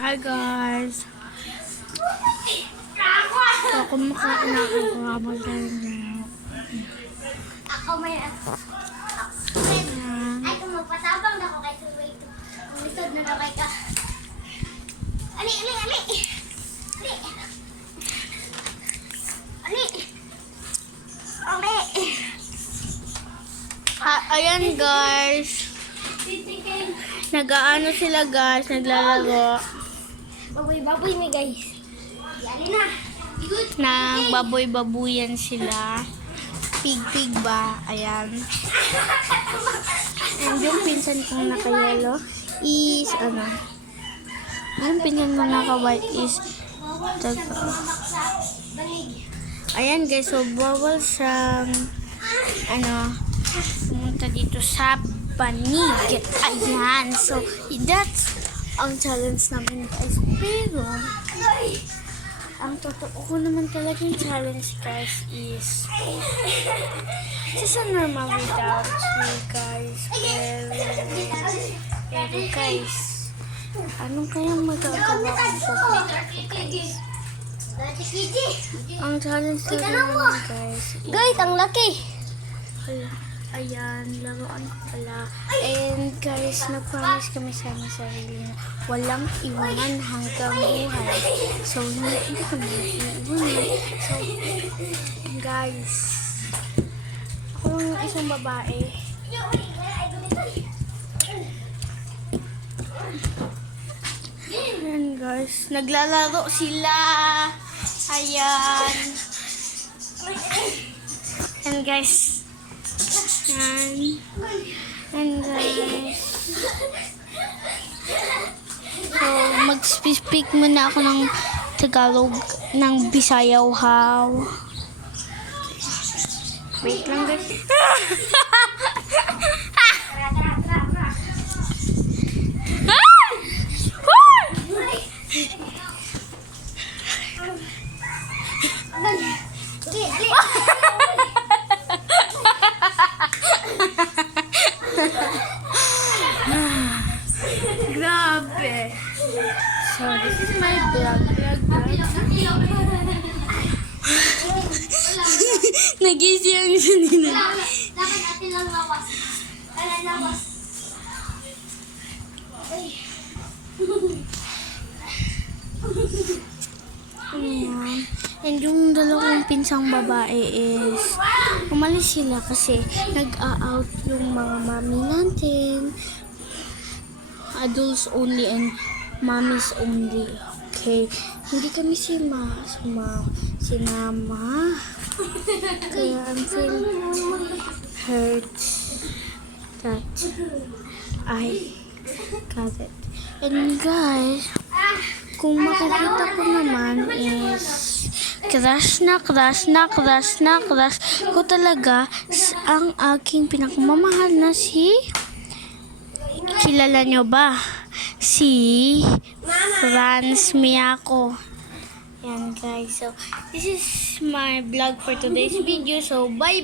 Hi guys! So, kumakain na ako habang tayo na. Ako may... Ay, kung magpatabang na ako kay Kuwait. Umisod na kay ka. Ali! Ali! Ali! Ali! Ali! Ali! Ayan guys! Nag-aano sila guys, naglalaro. Baboy-baboy ni guys. Yali na. Nagbaboy-babuyan sila. Pig-pig ba? Ayan. And yung pinsan kong naka-yellow is ano? Yung pinsan kong naka-white is ayan guys, so bawal siyang ano, pumunta dito sa panig. Ayan. So, that's ang challenge namin guys. Pero, ang totoo ko naman talaga yung challenge guys is just a normal without you guys. Pero guys, anong kayang magagawa ko sa guys? Ang challenge naman guys is, Guys, ang laki. ayan, laruan ko pala. And guys, nag-promise kami sa aming sarili na walang iwanan hanggang buhay. So, hindi kami iiwanan. So, guys, ako lang isang babae. Ayan guys, naglalaro sila. Ayan. And guys, and guys, so mag-speak muna ako ng Tagalog, ng Bisayaw how. Wait lang guys. Grabe. So, this is my vlog. Nagising siya nila. Dapat atin lang lawas. Kaya lawas. Ayan. And yung dalawang pinsang babae is umalis sila kasi nag-a-out yung mga mami natin. Adults only and mommies only. Okay. Hindi kami sinama. Kaya I'm feeling hurt that I got it. And guys, kung makikita ko naman is crush ko talaga ang aking pinakamamahal na si, kilala nyo ba? Si Franz Miyako. Yan guys. So, this is my vlog for today's video. So, bye.